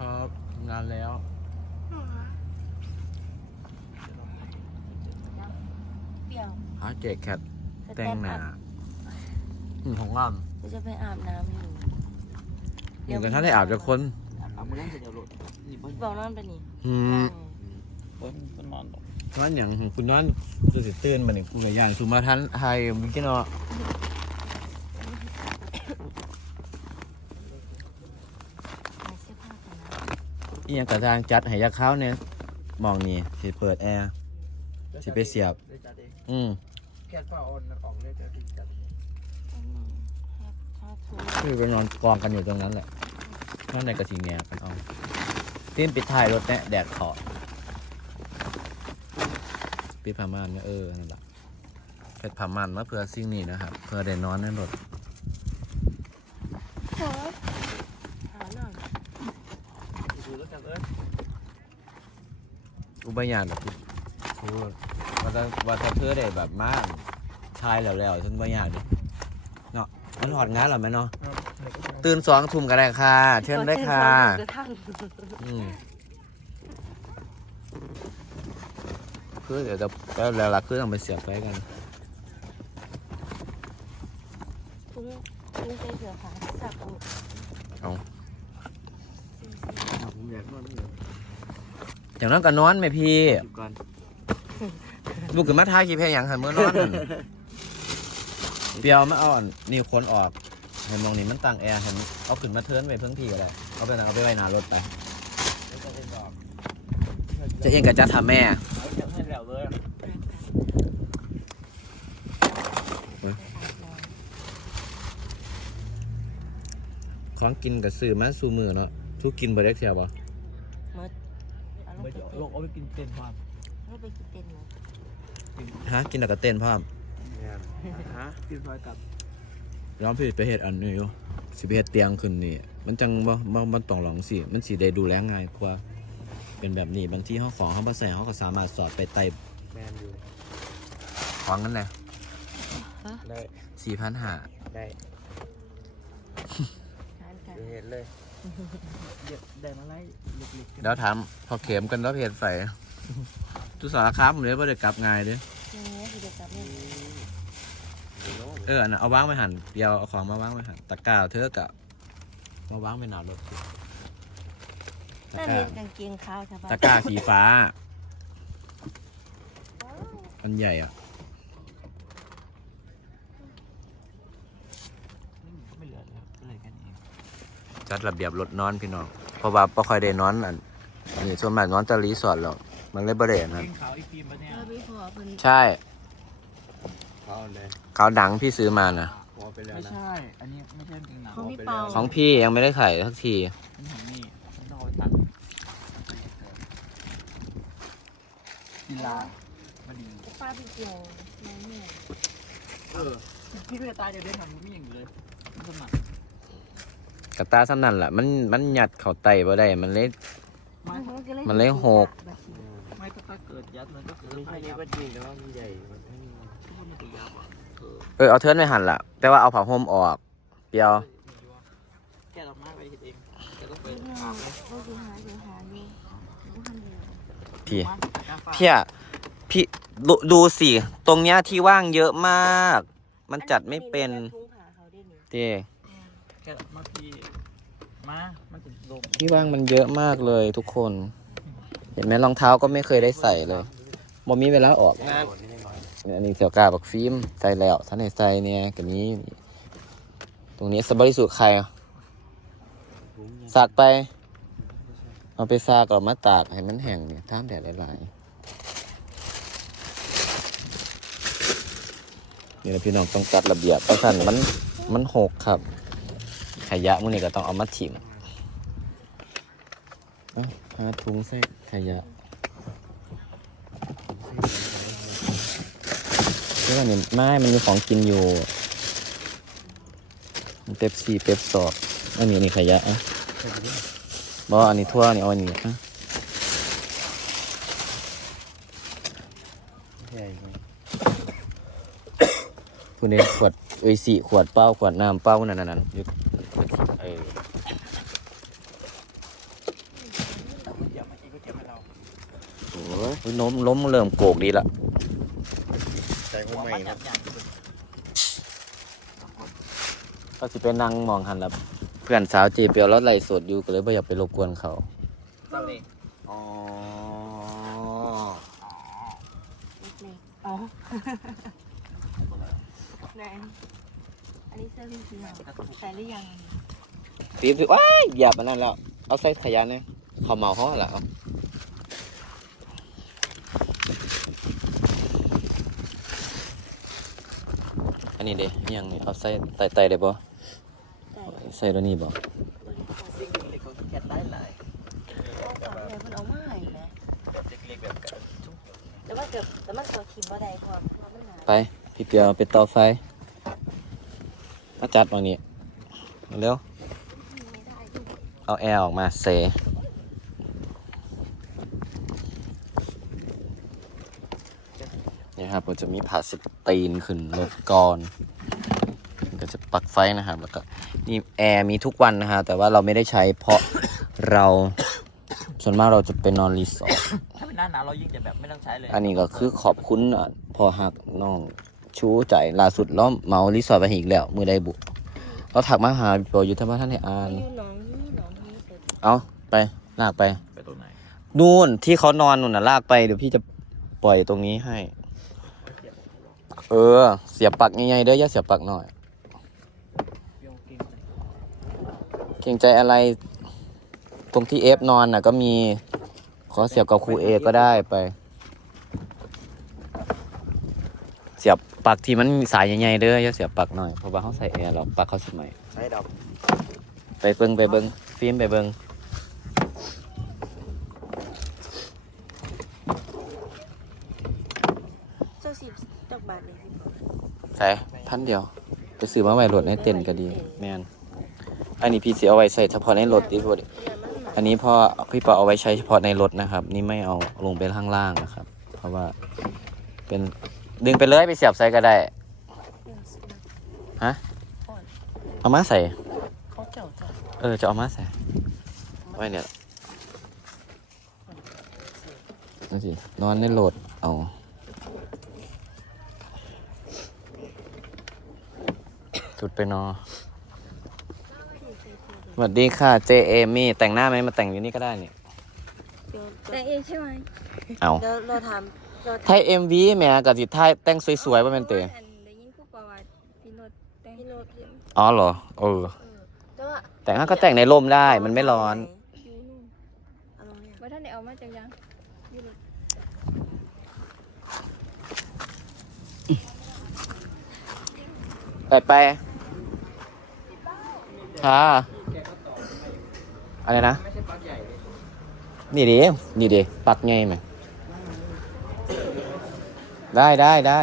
ครับทำงานแล้ว เปรี้ยวหาเจ๊แคทแต่งหน้าอืมของงามก็จะไปอาบน้ำอยู่อยู่กันท่านได้อาบจากคนเอามือนั่งเสร็จเดี๋ยวหลุดนี่เบิ้ลบอกนั่นไปนี่อืมเบิ้ลเบิ้ลนอนตกร้านอย่างของคุณน้อนดูสิตื่นมาเนี่ยกูกับยานสุมาทันไทยมึงกินเนาะ ใส่เสื้อผ้ากันนะ อีหยังกระทางจัดให้ยาเข้าวเนี่ยมองนี่สิเปิดแอร์ สิไปเสียบ ได้จัดเองอืมแกนเปล่าออนออกเลยจะติดจัดอันนี้แค่ค่าทุนคือไปนอนกองกันอยู่ตรงนั้นแหละนอนในกระสีแงกันเอาตีนปิดท้ายรถแนะแดดขอปิดผ้าม่านนะเออนั่นแหละเป็ดผ้าม่านมาเพื่อสิ่งนี้นะครับ เพื่อได้นอนในรถ หาหน่อย ดูแล้วกันเอ้ย อุบายานแบบคือว่าถ้าว่าถ้าเธอได้แบบมากชายแล้วแล้วฉันบายานดิเนาะมันหอดงานเหรอแม่เนาะตื่นสองทุ่มก็ได้ค่ะ เชิญได้ค่ะเดี๋ยวท่านอืมคือเดี๋ยวจะแล้วแล้วละคือต้องไปเสียบไฟกันตุ้งตุ้งใจเสือขาสับอุด ผมอยากนอนนี่ อย่างนั้นก็นอนไหมพี่อยู่ก่อนลูกขึ้นมาทายคลิปเพลงอย่างหันเมื่อนอนนั่นเปรียวมาเอาอันนี่คนออก เห็นมองนี่มันตั้งแอร์เห็นเอาขึ้นมาเทิร์นไปเพิ่งพี่ก็ได้เอาไปนะเอาไปไว้หน้ารถไปแล้วก็เป็นดอกจะเองกับจะทำแม่เอาจังให้แล้วเลยไปอาบน้ของกินกับซื้อมาสู่มือเนาะทุกกินบ่ได้เทียบ่ำมดเอาลง ไม่ไปจะลงเอาไปกินเต็มความลงไปกินเต็นท์เลยฮะกินแล้วก็เต้นพร้อมฮะกินซอยกับย้อมพี่ไปเฮ็ดอันนี้อยู่สิไปเฮ็ดเตียงขึ้นนี่ มันจังบ่บ่มันต้องหลองสิมันสิได้ดูแลง่ายกว่า เป็นแบบนี้บางที่เฮาของเฮาบ่ใส่เฮาก็สามารถสอดไปไต่แมนอยู่ของนั่นแหละได้4,500ได้ทานกันเดี๋ยวเห็นเลย เดี๋ยวได้มาไล่เล็กๆเดี๋ยวถามพอเข็มกันแล้วเฮ็ดไฟตุสารคามเลยบ่ได้กลับง่ายเด้นี่คือเด็กกับแม่เอออันน่ะเอาวางไว้หั่นเดี๋ยวเอาของมาวางไว้หั่นตะกร้าเธอกะมาวางไว้หน้ารถตะนั่นกร้าเรียนกางเกงขาวใช่ปะตะกร้าสีฟ้า มันใหญ่อะ ไม่เหลือแล้วก็เลยแค่นี้เอง จัดระเบียบรถนอนพี่น้อง เพราะว่าบ่ค่อยได้นอนอันอันนี้ส่วนมากนอนแต่รีสอร์ทแล้วมันเลยบ่ได้อันนั้นกินขาวอีกทีมปะเนี่ยเออพี่ขอเพิ่นใช่เขาเลยขาวดังพี่ซื้อมานะพอไปแล้วไม่ใช่ อันนี้ไม่ใช่จริงหนังของพี่เปาของพี่ยังไม่ได้ใส่สักทีนี่ของนี่ฉันต้องเอาไปตัดกีฬามาดีป้าไปเกี่ยวน้ำเนี่ย เออพี่เวตาจะได้ทำไม่อย่างนี้เลยมันสมัคร กระตาซ้ำนั่นแหละมันมันยัดเข่าไตบ่ได้ มันเลยไม่มันเลยหก ไม่ถ้าถ้าเกิดยัดมันก็คือไม่ใช่นี่ก็จริงแต่ว่ามันใหญ่มันไม่ทุกคนมันจะยับอะเออเออเอาเทิร์นไปหั่นละแต่ว่าเอาผ้าห่มออกเปียว แกะออกมาไปเองแกต้องไปพี่อาบไหมก็คือหาอยู่หาอยู่รู้ทันเดียวพี่กาฝากพี่อะพี่ดูดูสิ ตรงเนี้ยที่ว่างเยอะมาก มันจัดไม่เป็นทุ่งหาเขาได้หนิเจ้ แกะออกมาพี่มามันจะดมที่ว่างมันเยอะมากเลยทุกคน เห็นไหมรองเท้าก็ไม่เคยได้ใส่เลยบ่มีเวลาออกงานอันนี้เสี่ยวกาบักฟิล์มใส่แล้วท่านไหนใส่เนี่ยกับนี้ ตรงนี้สบริสุทธิ์ใครอะสักไป เอาไปซากก่อนมาตากให้มันแห้งเนี่ยท่ามแดดหลายๆนี่แหละพี่น้องต้องจัดระเบียบเพราะฉะนั้นมันมันหกครับ ขยะมื้อนี้ก็ต้องเอามาถิ่มหาถุงใส่ขยะเรื่องนี้ไม่มันมีของกินอยู่มันเป๊ปซี่เป๊ปซอกอันนี้นี่ขยะอะบออันนี้ทั่วนี่เอาอันนี้อะคุณเองขวดเอ้ยสี่ขวดเป้าขวดน้ำเป้านั่นนั่นนั่นอยู่เออ อุ๊ยล้มล้มเริ่มโกกดีละใส่คนใหม่หยันะบหยับก็สิไปนั่งมองหันแล้วเพื่อนสาวจีเปียวรถไหลฟ์สดอยู่ก็เลยไม่อยากไปรบกวนเขาเจ้านี่อ๋อเล็กๆอ๋อไหนอันนี้เสื้อพี่เพียวใส่หรือยังฟีบว้ายเหยียบมันนั่นแล้ว เอาใส่ขยะเนี่ยเขาเมาเขาเหรอ อาอันนี้เด้ยังนี่เอาใส่ไต่ไต่ได้บ่ใส่ใส่ตัวนี้บ่สิ่งเล็กๆเขาแคทได้หลายข้าวของเนี่ยเพิ่นเอามาให้นะเล็กๆแบบกระชุ่มแต่ว่าเกือบแต่มันตัวขิมบ่ได้พอเพราะมันหนาไปพี่เปียวไปต่อไฟมาจัดตรงนี้เร็วไม่ได้ดิเอาแอร์ออกมาเซ นี่ครับเราจะมีผ่าสตีนขึ้นรถก่อนก็จะปลักไฟนะครับ แล้วก็นี่แอร์มีทุกวันนะฮะแต่ว่าเราไม่ได้ใช้เพราะเราส่วนมากเราจะไปนอนรีสอร์ทถ้าเป็นหน้าหนาวเรายิ่งจะแบบไม่ต้องใช้เลย อันนี้ก็คือขอบคุณอะพอหักน้องชูใจล่าสุดล้อมเมารีสอร์ทไปอีกแล้ว มือใดบุเราถักมาหาโปรอยู่ที่บ้านท่านในอ่านอยู่หนองนี่หนองนี่เสร็จเอาไปลากไปไปตรงไหนนู่นที่เขานอนนู่นน่ะลากไปเดี๋ยวพี่จะปล่อยตรงนี้ให้ เออ เสียบปลักใหญ่ๆเด้ออย่าเสียบปลักหน่อยโยงกินเก่งใจอะไร ตรงที่เอฟนอนน่ะ ก็มี ขอเสียบกับครูเอก็ได้ไป เสียบปลักที่มันมีสายใหญ่ๆเด้ออย่าเสียบปลักหน่อยเพราะว่าเขาใส่แอร์หรอกปลักเขาสมัยใส่ดอกไปเบิงไปเบิงฟิล์มไปเบิงเสื้อสิบ จักบาทเลยสิบใส่พันเดียวไปซื้อมาไว้รถในเต็นท์ก็ดี แมนอันนี้พี่เสียเอาไว้ใส่เฉพาะในรถดิพอดีอันนี้พอพี่ปอเอาไว้ใช้เฉพาะในรถนะครับ นี่ไม่เอาลงไปข้างล่างนะครับ เพราะว่าเป็นดึงไปเลยไปเสียบใส่ก็ได้ฮะเอามาใส่เขาเจ้าจ้ะเออจะเอามาใส่ไว้เนี่ยนั่นสินอนในรถเอา สุดไปนอนสวัสดีค่ะ เจเอมี่แต่งหน้าไหมมาแต่งอยู่นี่ก็ได้เนี่ยแต่เองใช่ไหมเอาเดี๋ยวเราทำเราไทยเอ็มวีแหม่กับจิไทยแต่งสวยๆว่าเป็นเตะได้ยินผู้ประวัติพี่โนดแต่งพี่โนดอ๋อเหรอเออแต่ว่าแต่งหน้าก็แต่งในร่มได้มันไม่ร้อนอยู่นู่นเอาลงเนี่ยว่าท่านได้เอามาจากยังไปไป ค่ะ อะไรนะ ไม่ใช่ปลั๊กใหญ่เลยนี่ดินี่ดิปักไงไหมได้ได้ได้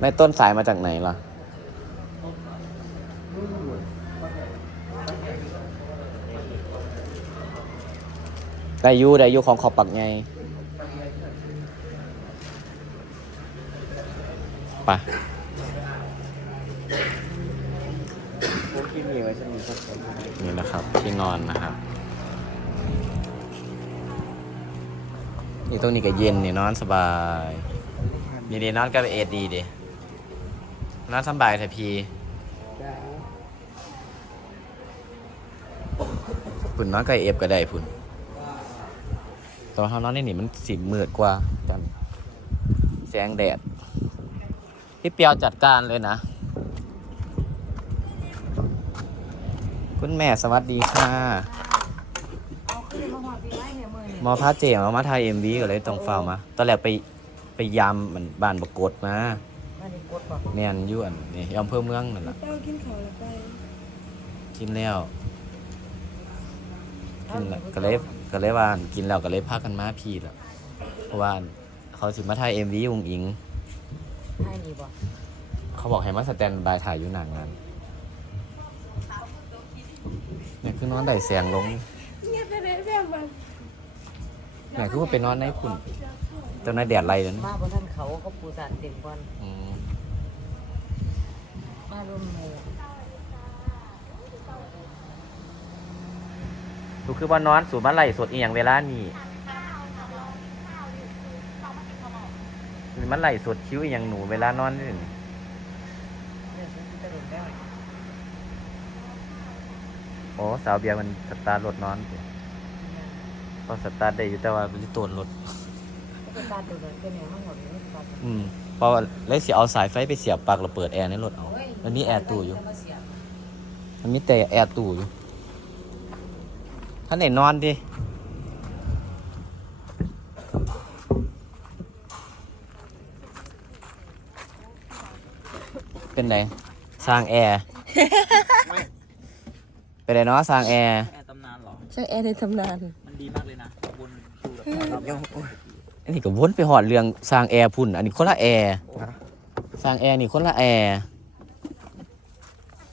ได้ต้นสายมาจากไหนล่ะ ได้อยูได้อยูของขอบปักไงไป ผมกินเหนียวใช่ไหมครับผมนี่นะครับที่นอนนะครับ นี่ตรงนี้ก็เย็นนี่นอนสบายนี่ดีนอนกับเอ็ดดีดินอนสบายแต่พีพุ่นนอนกับเอฟก็ได้พุ่นตอนเขานอนนี่นี่มันสีมืดกว่าจันแสงแดด พี่เปียวจัดการเลยนะ คุณแม่สวัสดีค่ะหมอพาเจมเอามาถ่ายเอ็มวีก็เลยต้องฝ้าวมา ตอนแรกไปไปยามมันบ้านบกกดมาแม่นอยุ่อันนี่ยอำเภอเมืองนั่นล่ะเต้ากินข้าวแล้วไปกินแล้วกินแล้วก็เลยก็เลยว่ากินแล้วก็เลยพากันมาพี่ละเพราะว่าเขาสิมาถ่ายเอ็มวีวงอิงให้ดีบ่เขาบอกให้มาสแตนบายถ่ายอยู่หนังงานเนี่ นอนได้แสงลงเงียบไปเลยแบบมันเนี่ยคือว่าไปนอนในพุ่นตอนนั้นแดดไล่เลยนะมาบนท่านเขาก็ปูสาดเต็มก่อนอืมมาร่วมหมู่สูคือว่านอนสูมาไหลสดอีหยังเวลานี่มันไหลสดคิ้วอีหยังหนูเวลานอนนี่เนี่ยฉันจะเห็นได้ โอ้สาวเบียร์มันสตาร์ทรถนอนสิพอสตาร์ทได้อยู่แต่ว่ามันจะตรวจรถก็ตาตัวนั้นเป็นแนวห้องหมดเลยตาตัวอืมเพราะว่าเลยสิเอาสายไฟไปเสียบปลั๊กแล้วเปิดแอร์ในรถเอามันมีแอร์ตู้อยู่มันมีแต่แอร์ตู้อยู่ท่านไหนนอนดิเป็นไงสร้างแอร์ เป็นไรเนาะสร้างแอร์แอร์ตำนานเหรอ ช่างแอร์ในตำนาน มันดีมากเลยนะบนดูแบบอันนี้ก็วนไปหอดเรื่องสร้างแอร์พุ่น อันนี้คนละแอร์สร้างแอร์นี่คนละแอร์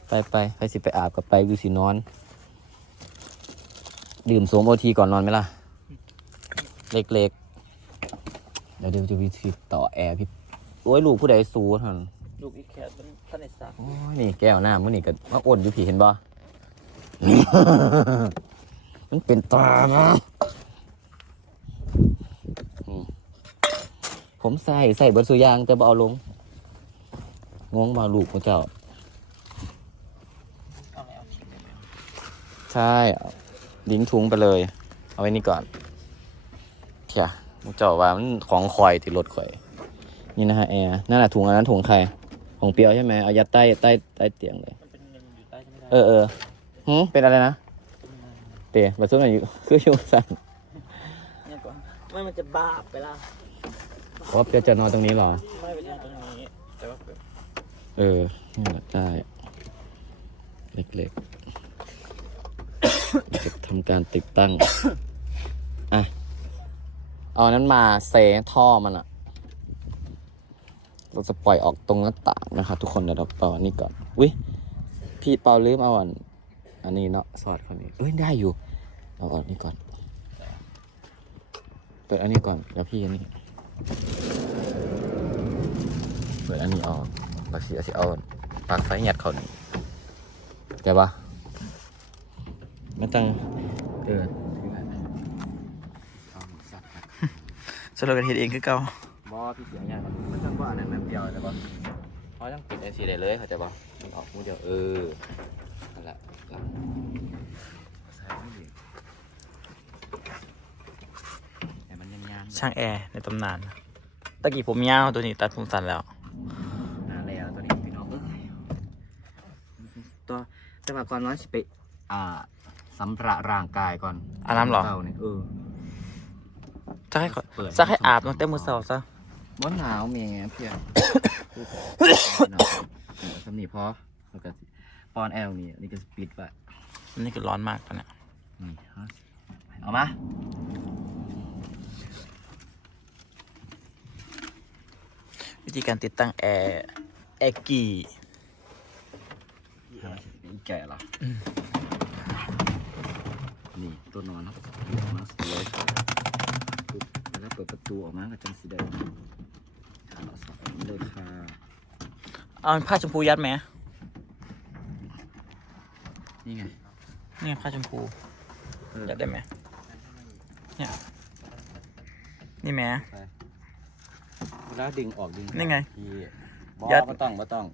ไปไปไปสิไปอาบกับไปวิวสินอน ดื่มโสมโอทีก่อนนอนไหมล่ะ เล็กๆ เดี๋ยวเดี๋ยวจะวิธีต่อแอร์พี่โอ้ยลูกผู้ใดสูท่านลูกอีแคทมันท่านในสักโอ้ยนี่แก้วหน้ามื้อนี่ก็มาอ่นอยู่ผีเห็นบ่ มันเป็นตานะผมใส่ใส่เบิดสุยางแต่บ่เอาลงงงมาลูกของเจ้า ใช่ดิ้งถุงไปเลย เอาไว้นี่ก่อนเถียมึงเจ้าว่ามันของคอยติดรถข่อย นี่นะฮะแอร์นั่นแหละถุงอันนั้นถุงใคร ของเปียวใช่ไหมเอายัดใต้ใต้ใต้เตียงเลย เออเออ หืมเป็นอะไรนะเตะบัตรซุนอยู่คืออยู่สั่นเนี่ยก่อนไม่มันจะบ้าไปละเพราะว่าเปียวจะนอนตรงนี้เหรอ ไม่ไปนอนตรงนี้ แต่ว่าแบบเออนี่แหละได้ เล็กๆ จะทำการติดตั้ง อะ เอาอันนั้นมาเซท่อมันอะเราจะปล่อยออกตรงหน้าต่างนะครับทุกคนเดี๋ยวเราเป่าอันนี้ก่อน อุ้ยพี่เปาลืมเอาอัน อันนี้เนาะสอดคนนี้เอ้ยได้อยู่เอาอันนี้ก่อนเปิดอันนี้ก่อนเดี๋ยวพี่อันนี้เปิดอันนี้ออกบักสีสิเอาปลั๊กไฟหยัดเขานี่แกปะไม่ต้องเออสโลกันเฮ็ดเองคือเก่าบอพี่เสียงยังไม่ต้องว่าอันนั้นแป๊บเดียวแต่บอเขาต้องปิดไอซีได้เลยเข้าใจปะมันออกมูเดียวเออนั่นแหละ หลังใส่ไม่ดีแต่มันยังยามช่างแอร์ในตำนาน ตะกี้ผมยาวตัวนี้ตัดผมสั้นแล้วนานแล้วตัวนี้พี่น้องเอ้ยตัวแต่ว่าก่อนน้อยสิไปอ่าสำระร่างกายก่อนอาบน้ำเหรอเช้าเนี่ยเออจะให้ขอเปิดจะให้อาบตั้งแต่มือเสาร์ซะบ่หนาวแม่เพียสำนีพอแล้วก็สิ ปอนแอลนี่อันนี่ก็สปิดไว้อันนี้คือร้อนมากตอนเนี้ยนี่เอาเอามาวิธีการติดตั้งแอร์แอร์กี่อีแก่เหรออนี่ตัวนอนครับออกมาสวยปุ๊บแล้วเปิดประตูออกมาก็จังสีแดงขาเราสองเลยค่ะ เอาผ้าชมพูยัดไหม นี่ไง นี่ผ้าชมพูเออยัดได้ไหมเนี่ยนี่แหมแล้วดึงออกดึงนี่ไงพี่บยัอดไม่ต้องไม่ต้อง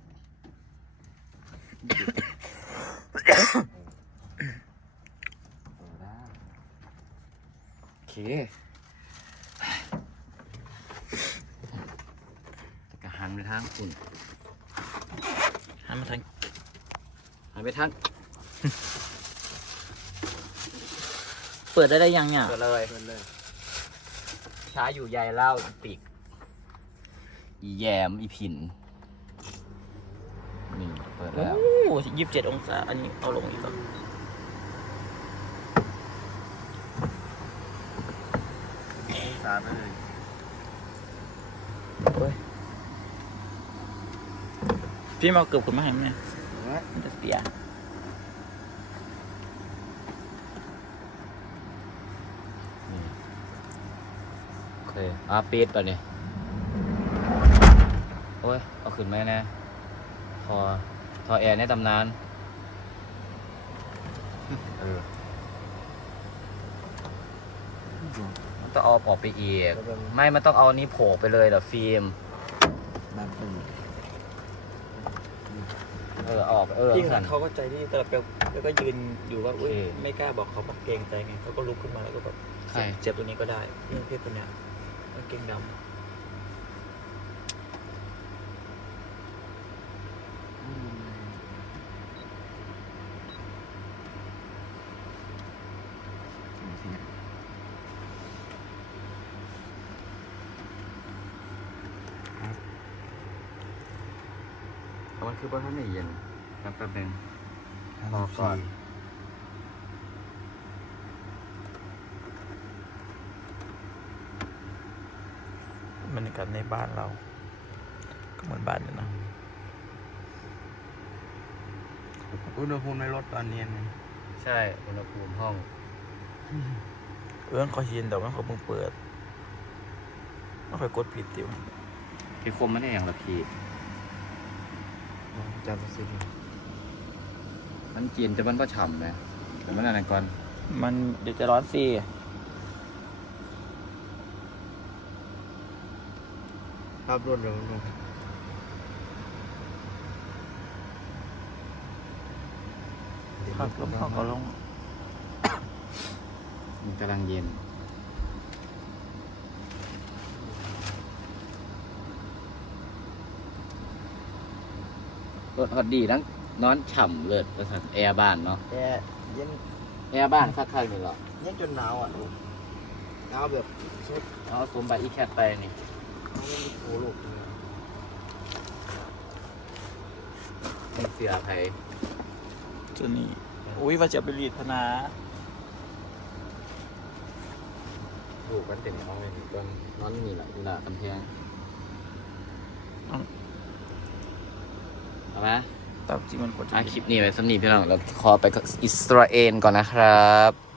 โอเคก็หันไปทางคุณหันมาทางหันไปทาง เปิดได้ได้ยังเนี่ย เปิดเลยเปิดเลย ช้าอยู่ยายเล่าอีปีก อีแยมอีผิน นี่เปิดโอ้แล้วยี่สิบเจ็ดองศา อันนี้เอาลงอีกก่อนสาไปเลยพี่มาเอาเกือบคุณมาให้ไหมมันจะเสีย อเคอะปิดป่ะเนี่ยโอ้ย เอาขึ้นไหมนะทอทอแอร์ในตำนาน เออมันต้องเอาออกไปอีก ไม่ มันต้องเอาอันนี้โผล่ไปเลยเหรอฟิล์มนับหนึ่งเออเอาออกไปเออจริงสั่นเขาก็ใจที่แต่เปลแล้วก็ยืนอยู่ว่าอุ้ยโอเคไม่กล้าบอกเขาเพราะเกรงใจไงเขาก็ลุกขึ้นมาแล้วก็แบบใครเจ็บตัวนี้ก็ได้เรื่องเพศตัวเนี้ย กางเกงดำมันคือบ้านไม่เย็นแป๊บนึงรอก่อน บรรยากาศในบ้านเรา ก็เหมือนบ้านเนี่ยนะ อุณหภูมิในรถตอนนี้มันใช่อุณหภูมิห้อง เอื้อนเขาเย็นแต่ว่าเขาเพิ่งเปิดไม่ค่อยกดผิดติวพี่คมไม่ได้อย่างละพี่จำสิมันจีนจะมันก็ฉ่ำนะแต่มันอะไรก่อน มันเดี๋ยวจะร้อนสิ ภาพรวดเร็วลงครับลงเขาก็ลง มันกำลังเย็น รถฮอตดีทั้งนอนฉ่ำเลิศประสาทแอร์บ้านเนาะแอร์เย็นแอร์บ้านคักๆนี่เหรอ เย็นจนหนาวอะหนาวแบบสุดเอาสมบัติอีแคทไปนี่ หนาวไม่มีโคลูกเลยเป็นเสือไผ่ตัวนี้ อุ้ยว่าจะไปรีดพนาถูกกันเต็มห้องเลยนี่ต้นนอนนี่แหละนี่แหละกำแพงเอาไหมตามจริงมันกดจะอะคลิปนี้ไว้สำนีพี่น้องเราขอไปอิสราเอลก่อนนะครับ